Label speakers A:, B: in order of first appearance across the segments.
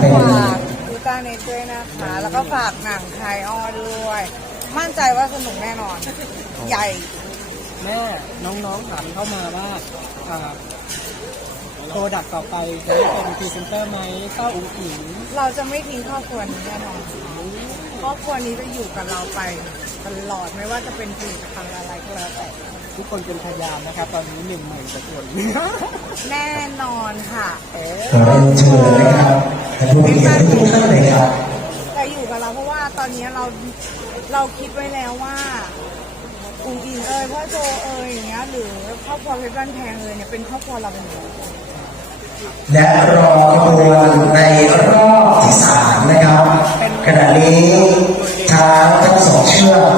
A: เป็น
B: ฝากดูต้าเนตด้วยนะคะ แล้วก็ฝากหนังไทยอ้อด้วย มั่นใจว่าสนุกแน่นอน ใหญ่
C: แม่น้องๆถามเข้ามาว่าโปรดักต่อไปจะได้เป็นพรีเซนเตอร์ไหมเต้าอุ้งอิง
B: เราจะไม่ทิ้งครอบครัวนี้แน่นอนครอบครัวนี้จะอยู่กับเราไปตลอดไม่ว่าจะเป็นผลิตภัณฑ์อะไรก็แล้วแต่
C: ทุกคนเป็นพยานนะครับ ตอนนี้หนึ่งหมื่นกว่าคน
B: แน่นอนค่ะเอ
A: ขอ
B: อ
A: เรียนเชิญนะครับ ท่านผู้มีเกียรติทุกท่านเลยครับ
B: แต่อยู่กับเราเพราะว่าตอนนี้เราเราคิดไว้แล้วว่าอุ๋งอิงเอยพ่อโจเอยอย่างเงี้ยหรือครอบครัวเพชรบ้านแพงเอยเนี่ยเป็นครอบครัวเราเป็นหมด
A: และรอขบวนในรอบที่สามนะครับขณะนี้ทางทั้งสองเชือก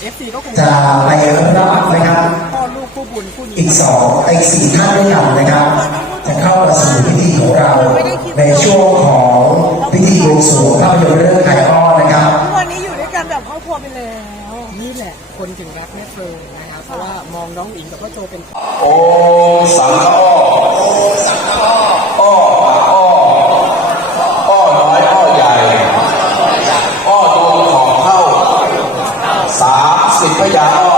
C: เอฟซีก็คง
A: จะไปรับนะครับ
C: พ่อลูกคู่บุญคู่นี้
A: อีกสองอีกสี่ท่านด้วยกันนะครับ จะเข้ามาสู่พิธีของเรา ในช่วงของพิธีบวงสรวงภาพยนตร์เรื่องไก่อ้อนะครับ
B: ทุกวันนี้อยู่ด้วยกันแบบครอบครัวไปแล้ว
C: นี่แหละคนถึงรักแม่เฟิร์นนะครับเพราะว่ามองน้องอิงกับพ่อโจเป็น
D: โอสังฆอ้อโอสังฆอ้ออ้อปากอ้ออ้อน้อยอ้อใหญ่อ้อดวงของเข้าสามสิบพยาอ้อ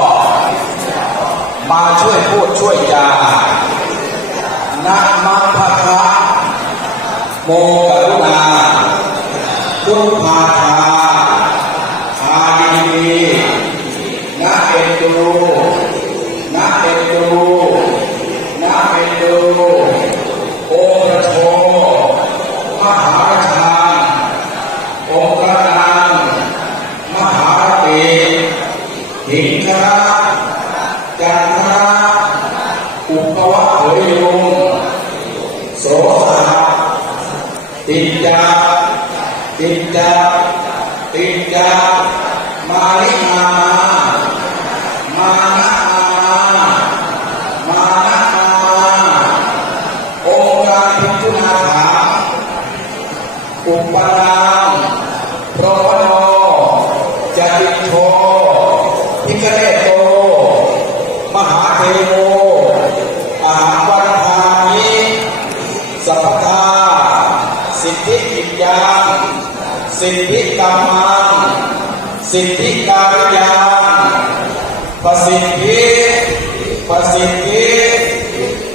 D: มาช่วยพูดช่วยจานะมัพพะโมกรุณา ดุ สิทธิกรรมังสิทธิการยานประสิทธิประสิทธิ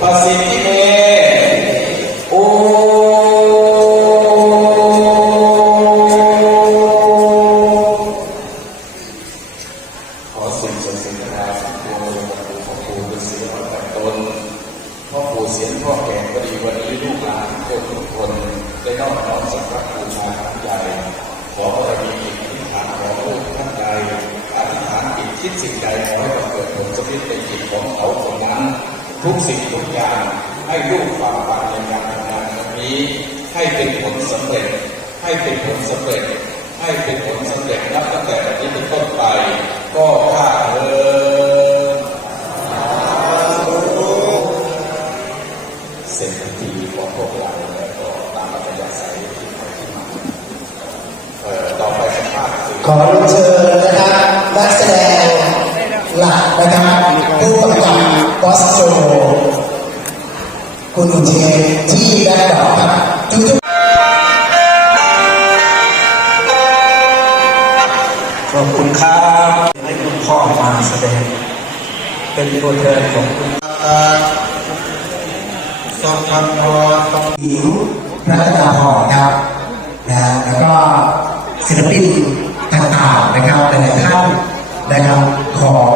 D: ประสิทธิเมโอขอสิ่งศักดิ์สิทธิ์นะครับตัวเราพ่อปู่เป็นศิลปะแต่ตนพ่อปู่เสียงพ่อแก่ก็ดีวันนี้ลูกหลานทุกคนได้นอบน้อมสักการะบูชาครั้งใหญ่ขอบารมีจิตอธิษฐานขอลูกท่านใดอธิษฐานจิต คิดสิ่งใดขอให้บังเกิดผลสำเร็จในจิตของเขาคนนั้น ทุกสิ่งทุกอย่างให้ลูกความฝันในการทำงานนี้ ให้เป็นผลสำเร็จ ให้เป็นผลสำเร็จ ให้เป็นผลสำเร็จนับตั้งแต่นี้เป็นต้นไป ก็ข้าเออเสร็จพิธีของพวกเราแล้วก็ตามอัธยาศัยที่ไปที่มาต่อไปสัมภาษณ์
A: ขอเชิญ บบอสโจคุณเจที่ได้บอกครับทุกๆ
D: ขอบคุณครับให้คุณพ่อมาแสดง เป็นตัวแทนของคุณ
A: ทรงทำพอตรงหญิงรัตนาพรครับนะแล้วก็ศิลปินต่างๆนะครับหลายๆท่านนะครับของ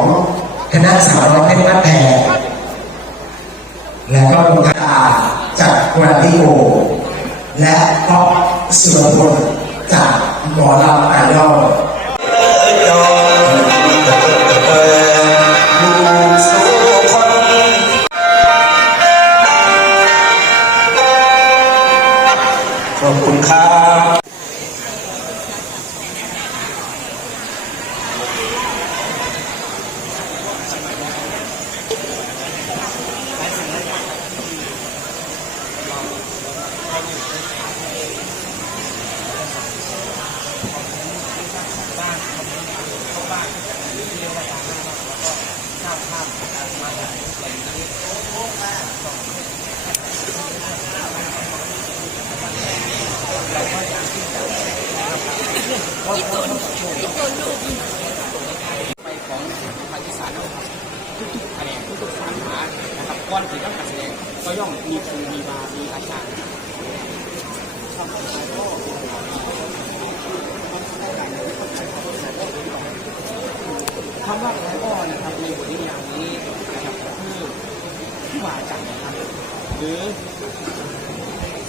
A: คณะสาวน้อยเพชรบ้านแพง และก็ลุงตาจากกราดิโอ และก็สุรพลจากหมอลำ
E: ก่
C: อนที่ต้องการแสดงก็ย่อมมีครูมีบามีอาจารย์คำว่าแพ้อ้อนะครับในบทนิยามนี้นะครับคือผู้บาอาจารย์นะครับหรือ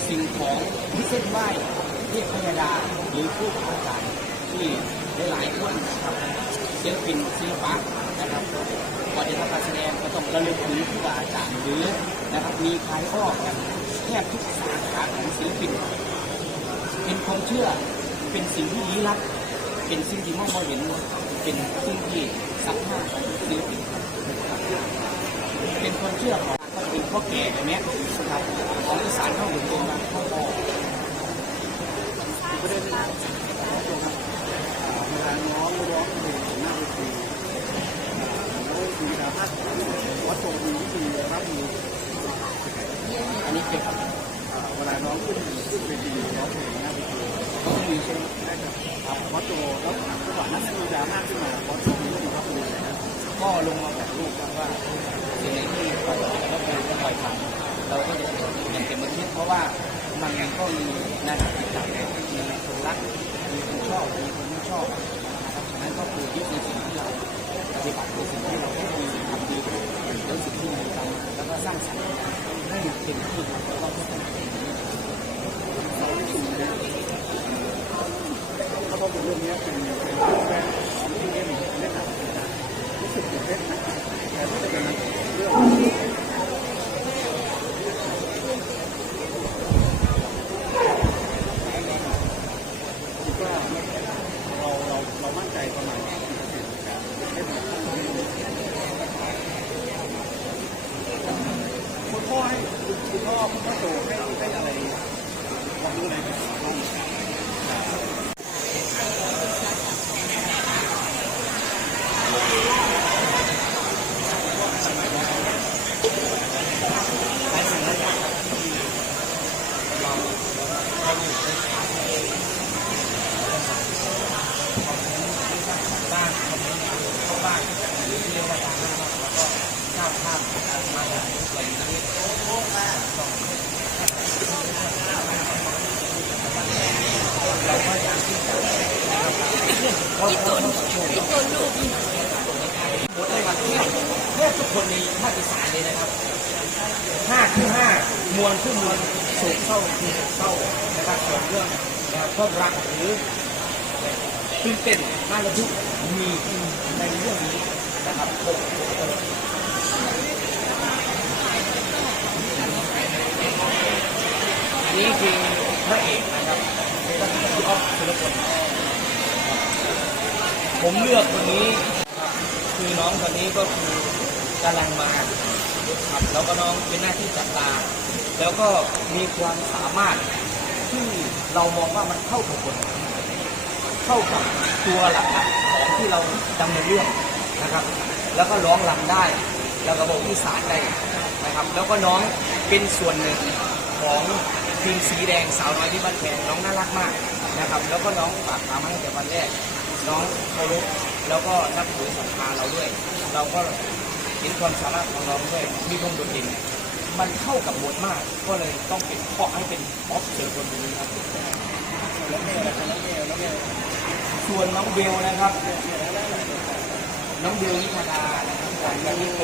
C: สิ่งของที่เส้นไหว้เทพพยดาหรือผู้อาจารย์ที่หลายๆคนนะครับ ศิลปินศิลปะนะครับก่อนจะทำการแสดงก็ต้องระลึกถึงครูบาอาจารย์หรือนะครับมีใคลายอ้อกันแทบทุกสาขาของศิลปิน เป็นความเชื่อเป็นสิ่งที่ลี้ลับเป็นสิ่งที่มองไม่เห็นเป็นสิ่งที่สัมผัสของศิลปินเป็นความเชื่อของก็เป็นพ่อแก่แบบนี้นะครับของอีสานเข้าถึงตรงนั้นเข้าออก
F: เวลาน้องร้องเพลง แล้าพัดวัดโตมีวิธีรับมือ
C: อันนี้เกี่ยวกับ
F: เวลาน้องขึ้นขึ้นเวทีร้องเพลงหน้าเวที
C: ก็มีใช่ไหม
F: ได้ครับวัดโตแล้วก่อนนั้นมีดราม่าขึ้นมาวัดโตมีวิธีรับมือนะ
C: ก็ลงมาแบบรูปครับว่าสิ่งไหนที่เราจะต้องเดินก็ปล่อยผ่านเราก็จะอย่างเต็มที่เพราะว่ามันยังก็มีนานาจิตใจมีคนรักมีคนชอบมีคนไม่ชอบนะครับฉะนั้นก็คือยึดในสิ่งที่เราปฏิบัติในสิ่งที่เรา แล้วสิ่งที่เราทำแล้วก็สร้างสรรค์ให้เป็นที่ครับแล้วก็พื่อเป็น
F: เขาบอกว่าเรื่องนี้เป็นเป็นเรื่องแรกของที่เล่นเล่นหนังนะรู้สึกตื่นเต้นนะแต่ก็จะเป็นเรื่องก็เราเราเรามั่นใจประมาณกี่เปอร์เซ็นต์ครับให้มันเข้ามาคุณพ่อให้คุณคุณพ่อคุณพ่อโตให้ให้อะไรความรู้อะไรกับน้อง
C: บ้านคอมเมนต์เข้าบ้านหรือที่เรียกว่าตามหน้าบ้านแล้วก็ก้าวข้ามมาอย่างนี้เลยนี้เราก็อยากที่จะ
E: อีตุนอีตุนลูก
C: หมดในวันที่แทบทุกคนในภาคอีสานเลยนะครับห้าคือห้าม วลคือมวลโศกเศร้าคือโศกเศร้านะครับส่วนเรื่องนะความรักหรือตื่นเต้นน่าระทึกมีในเรื่องนี้นะครับอันนี้คือพระเอกนะครับก็คือพี่อ๊อฟสุรพลผมเลือกคนนี้คือน้องคนนี้ก็คือกำลังมาครับแล้วก็น้องเป็นหน้าที่จับตา แล้วก็มีความสามารถที่เรามองว่ามันเข้ากับบทเข้ากับตัวหลักๆของที่เราดำเนินเรื่องนะครับ แล้วก็ร้องรำได้ แล้วก็บอกอีสานได้นะครับ แล้วก็น้องเป็นส่วนหนึ่งของทีมสีแดงสาวน้อยที่บ้านแพงน้องน่ารักมากนะครับ แล้วก็น้องฝากถามมาให้แต่วันแรก น้องเคารพแล้วก็นับถือศรัทธาเราด้วย เราก็เห็นความสามารถของน้องด้วยมีความโดดเด่น มันเข้ากับบทมาก ก็เลยต้องเป็นเพราะให้เป็นป๊อปเสือคนนี้ครับ
F: แล้วเมลแล้วเมลแล้วเมล
C: ส่วนน้องเบลนะครับ น้องเบลนิพาดานะครับจากยานิโก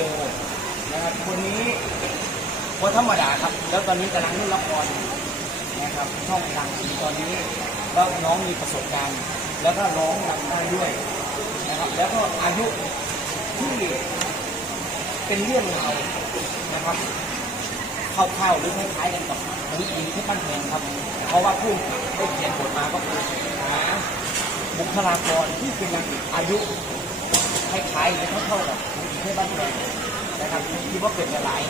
C: นะครับคนนี้ว่าธรรมดาครับ แล้วตอนนี้กำลังเล่นละครนะครับช่องดังตอนนี้แล้วน้องมีประสบการณ์ แล้วก็ร้องรำได้ด้วยนะครับ แล้วก็อายุที่เป็นเรื่องเรานะครับ คร่าวๆหรือคล้ายๆกันกับวิธีที่ปั้นแพงครับ เพราะว่าผู้ได้เขียนบทมาก็คือหาบุคลากรที่เป็นอายุคล้ายๆหรือเท่าๆกับเทพบ้านแพงนะครับที่ว่าเป็นหลาย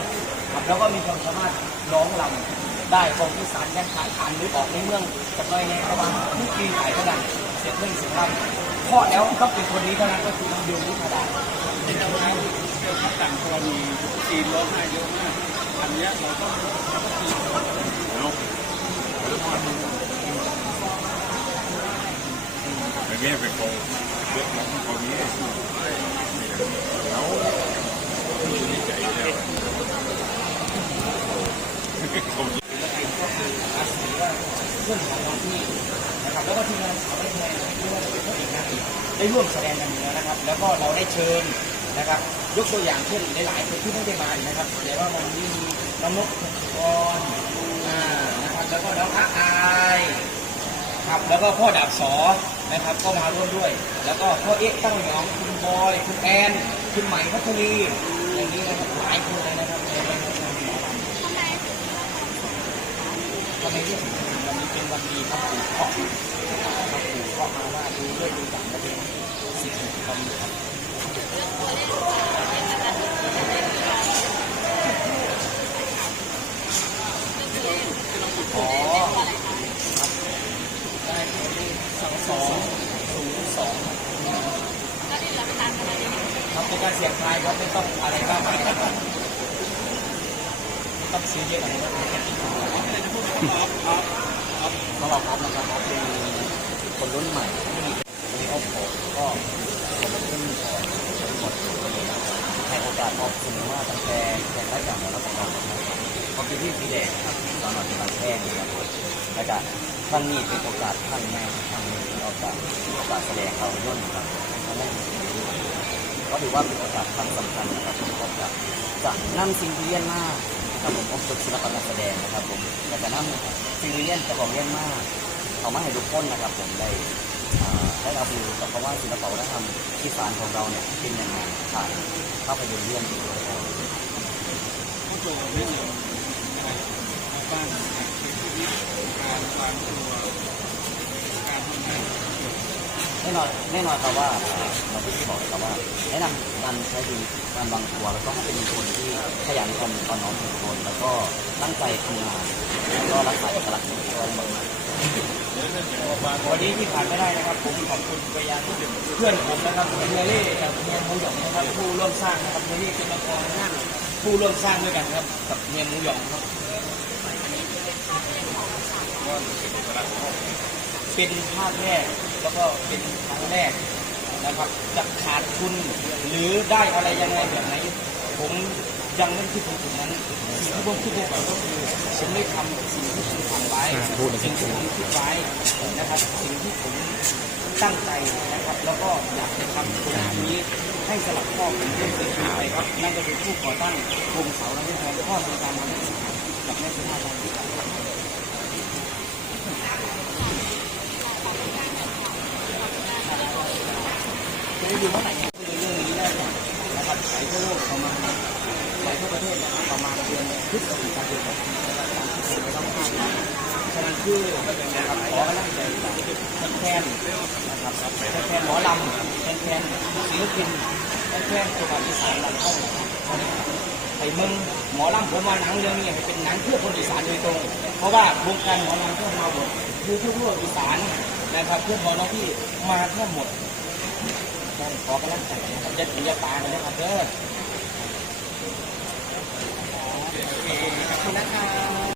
C: ครับแล้วก็มีความสามารถร้องรำได้ของที่สารยังขายขานหรือออกในเมืองจากน้อยในระหว่างที่ปีขายก็ดังเสร็จเรื่องเสียงรำพอแล้วต้องเป็นคนนี้เท่านั้นก็คือน้องเบลนิพาดา
F: ต่างกรณีจีนร้องไห้เยอะมาก อันนี้เราต้องเราต้องจีนเนาะแม่ไปโกงเลือกน้องคนนี้แล้วดีใจแล้วเขา
C: เพื่อนของน้องที่นะครับแล้วก็ทีมงานสาวได้แทนที่ว่าเป็นผู้เอกนางเอกได้ร่วมแสดงกันอยู่แล้วนะครับ แล้วก็เราได้เชิญนะครับ ยกตัวอย่างเช่นหลายๆคนที่ไม่ได้มานะครับเดี๋ยวว่าวันมี น้อนกกรอ่านะครับแล้วก็น้องอาอายครับแล้วก็พ่อดาบสอนะครับ ก็มาร่วมด้วย แล้วก็พ่อเอ๊ะตั้งหยองคุณบอยคุณแอนคุณใหม่พัชรีอย่างนี้นะครับหลายคนเลยนะครับในวันนี้ทำไมที่ถึงวันนี้เป็นวันดีครับปู่เคาะครับปู่เคาะมาว่าดูด้วยดูจากประเด็นสิ่งที่เขามีครับ อ๋อครับได้ตัวเลขสองสองศูนย์สองครับเป็นการเสียงทายครับไม่ต้องอะไรมากมายครับไม่ต้องซื้อเยอะอะไรมากมายครับสำหรับผมนะครับผมเป็นคนรุ่นใหม่ที่มีครอบครัวก็ผมเป็นรุ่นก่อนหมดให้โอกาสออกสื่อว่าตั้งแต่แข่งได้จากหมอแล้วกันนะครับเขาคือที่สีแดงครับ ตอนหลังเป็นการแข่งนะครับแล้วก็ครั้งนี้เป็นโอกาสครั้งแรกครั้งหนี้ที่โอกาสโอกาสแสดงเราย่นครับครั้งแรกก็ถือว่าเป็นโอกาสครั้งสำคัญนะครับที่ผมจะจะนำสิ่งที่เรียนมานะครับผมผมฝึกศิลปะการแสดงนะครับผมแต่จะนำสิ่งที่เรียนจะบอกเรียนมากเอามาให้ทุกคนนะครับผมได้ได้รับรู้กับคำว่าศิลปะวัฒนธรรมที่สานของเราเนี่ยเป็นยังไงผ่านภาพยนตร์เรื่องนี้นะครับ
F: ผู้ตัวเราไม่เดีวบ้านการตามตัวการทำงาน
C: แน่นอนแน่นอนครับว่าเราที่บอกเลยครับว่าแนะนำการใช้ชีวิตการวางตัวแล้วก็ให้เป็นคนที่ขยันทำตอนน้อมถ่อมตนแล้วก็ตั้งใจทำงานแล้วก็รักษาเอกลักษณ์ของตัวเองวันนี้ที่ผ่านไม่ได้นะครับ ผมขอบคุณไปยังเพื่อนผมนะครับเฮเล่กับเฮียมูหยองนะครับผู้ร่วมสร้างนะครับเฮียเล่เป็นละครผู้ร่วมสร้างด้วยกันครับกับเฮียมูหยองครับ เป็นภาคแรกแล้วก็เป็นครั้งแรกนะครับจะขาดทุนหรือได้อะไรยังไงแบบไหนผมยังไม่คิดถึงจุดนั้นสิ่งที่ผมคิดไว้ก็คือผมได้ทำสิ่งที่ผมทำไว้สิ่งที่ผมคิดไว้นะครับ สิ่งที่ผมตั้งใจนะครับ แล้วก็อยากจะทำตรงนี้ให้สลับข้อเป็นเรื่องเป็นชีวิตไปครับนั่นก็คือผู้ก่อตั้งกรมเสาและเทนพ่อเป็นการมา จะได้ดูเมื่อไหร่เนี่ยคือเรื่องนี้แน่นอนนะครับไปทั่วโลกประมาณไปทั่วประเทศนะครับประมาณเดือนพฤศจิกายนนะครับตามที่สิ่งที่ต้องห้ามนะฉะนั้นคือนะครับขอกำลังใจจากแทนนะครับแทนหมอลำแทนแทนศิลปินแทนแทนตัวอีสานลำเข้า ไปเมืองหมอลำผมว่าหนังเรื่องนี้เป็นหนังเพื่อคนอีสานโดยตรง เพราะว่าวงการหมอลำทั่วมาหมดคือทั่วอีสานนะครับเพื่อนหมอลำที่มาทั่วหมดต้องขอกำลังใจนะครับจะถึงจะตายกันนะครับเด้อขอบคุณนะครับ